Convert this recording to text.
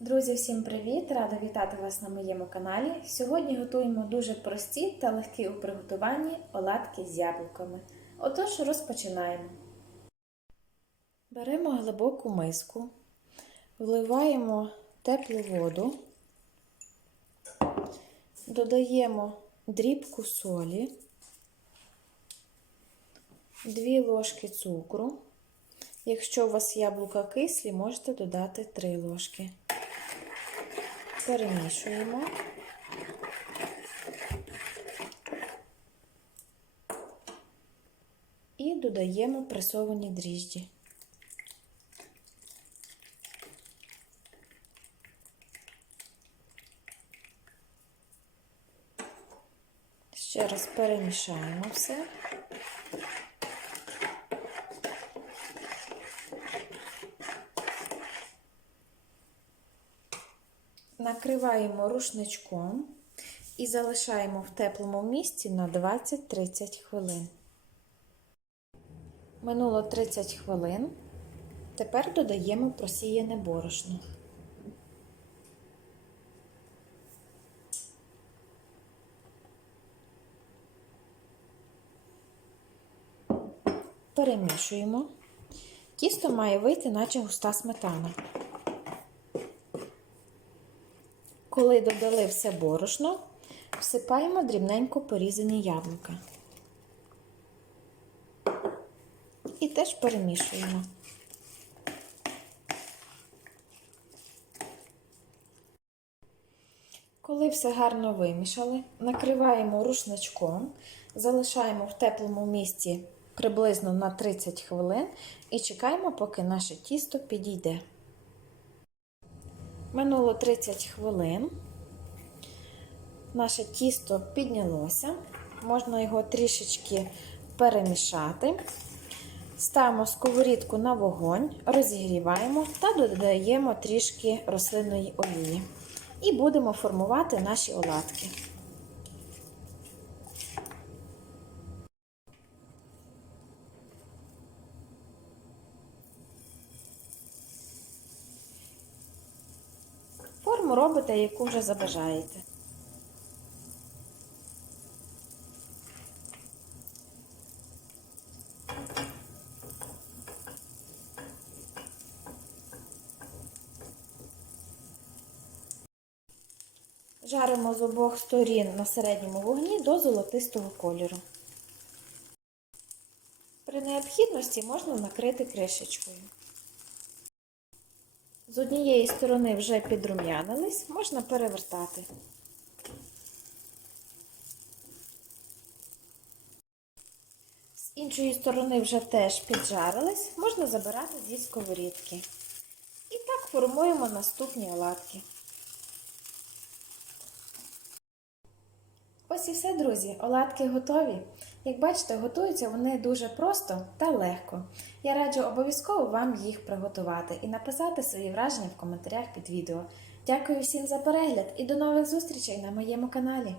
Друзі, всім привіт! Рада вітати вас на моєму каналі. Сьогодні готуємо дуже прості та легкі у приготуванні оладки з яблуками. Отож, розпочинаємо. Беремо глибоку миску, вливаємо теплу воду, додаємо дрібку солі, 2 ложки цукру. Якщо у вас яблука кислі, можете додати 3 ложки. Перемішуємо. І додаємо пресовані дріжджі. Ще раз перемішаємо все. Накриваємо рушничком і залишаємо в теплому місці на 20-30 хвилин. Минуло 30 хвилин. Тепер додаємо просіяне борошно. Перемішуємо. Тісто має вийти, наче густа сметана. Коли додали все борошно, всипаємо дрібненько порізані яблука. І теж перемішуємо. Коли все гарно вимішали, накриваємо рушничком, залишаємо в теплому місці приблизно на 30 хвилин і чекаємо, поки наше тісто підійде. Минуло 30 хвилин. Наше тісто піднялося, можна його трішечки перемішати. Ставимо сковорідку на вогонь, розігріваємо та додаємо трішки рослинної олії. І будемо формувати наші оладки. Робите, яку вже забажаєте. Жаримо з обох сторін на середньому вогні до золотистого кольору. При необхідності можна накрити кришечкою. З однієї сторони вже підрум'янились, можна перевертати. З іншої сторони вже теж піджарились, можна забирати зі сковорідки. І так формуємо наступні оладки. Ось і все, друзі, оладки готові. Як бачите, готуються вони дуже просто та легко. Я раджу обов'язково вам їх приготувати і написати свої враження в коментарях під відео. Дякую всім за перегляд і до нових зустрічей на моєму каналі.